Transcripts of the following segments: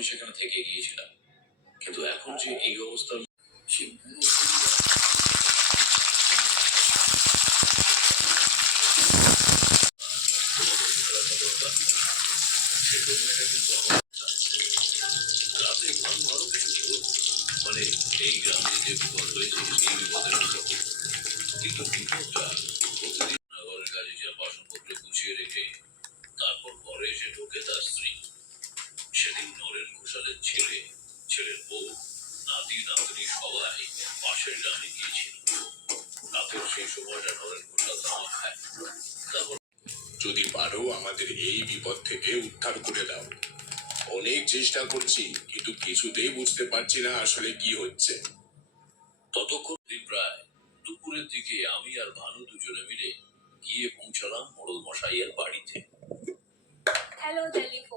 আমি সেখানে থেকে গিয়েছিলাম কিন্তু এখন যে এই অবস্থা, সে রাতে ভালো আরও কিছু বল। মানে এই গ্রামে যে বিপদ হয়েছে, সেই বিপদের কিন্তু বিপদটা ছেলে ছেলের বউ নাতি নাতনি সবাই পাশের গ্রামে গিয়েছিল। রাতের সেই সময়টা নরেন ঘোষাল দাওয়া খায়। তারপর যদি পারো আমাদের এই বিপদ থেকে উদ্ধার করে দাও। অনেক চেষ্টা করছি কিন্তু কিছুতেই বুঝতে পারছি না আসলে কি হচ্ছে। ততক্ষণ দিন প্রায় দুপুরের দিকে আমি আর ভানু দুজনে মিলে গিয়ে পৌঁছালাম মোড়ল মশাইয়ের বাড়িতে। Delhi folks.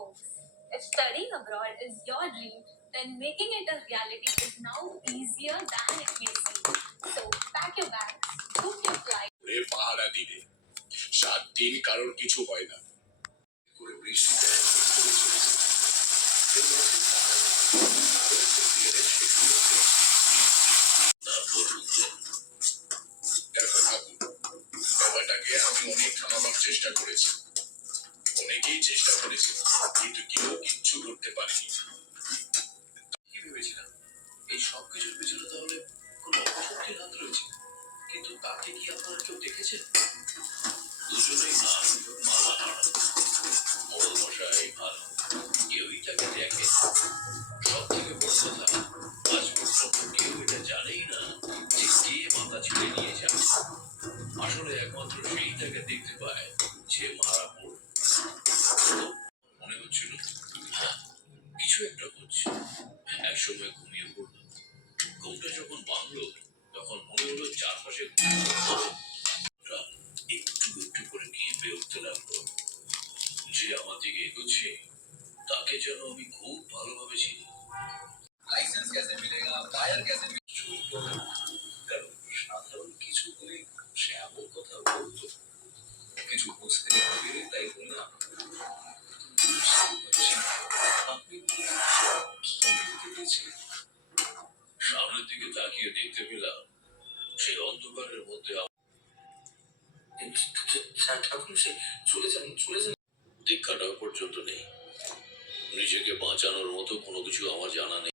If studying abroad is your dream, then making it a reality is now easier than it may seem. So, pack your bags, book your flight. ওরে পাহারা দিলে সাত দিন কারোর কিছু হয় না করে বৃষ্টিতে চলে চলেছে এর মধ্যে তারপর শেষ হয়েছে। তারপর দেখো ঠাকুর বাবাটাকে আমি অনেক থামাবার চেষ্টা করেছি অনেকেই চেষ্টা করেছে কিন্তু কেউ কিচ্ছু করতে পারেনি। কি ভেবেছিলাম? এই সব কিছুর পিছনে তাহলে কোন অপশক্তির হাত রয়েছে? কিন্তু তাকে কি আপনারা কেউ দেখেছেন? দুজনেই মোড়ল মশাই কেউই তাকে দেখে সব থেকে বড় কথা কেউ এটা জানেই না যে কে মাথা ছেড়ে নিয়ে যায়। আসলে একমাত্র সেই তাকে দেখতে পায় যে মারা পড়ল মনে হচ্ছিল হ্যাঁ কিছু একটা হচ্ছে। এক সময় ঘুমিয়ে পড়ল ঘুমটা যখন বাঁধলো তখন মনে হলো চারপাশে একটু একটু করে কেঁপে উঠতে লাগল। যে আমার দিকে এগোচ্ছে, তাকে যেন আমি খুব ভালোভাবে চিনি। দেখতে সামনের দিকে তাকিয়ে দেখতে পেলাম সেই অন্ধকারের মধ্যে ঠাকুর সে চলে যান চলে যান। দীক্ষাটাও পর্যন্ত নেই। নিজেকে বাঁচানোর মতো কোনো কিছু আমার জানা নেই।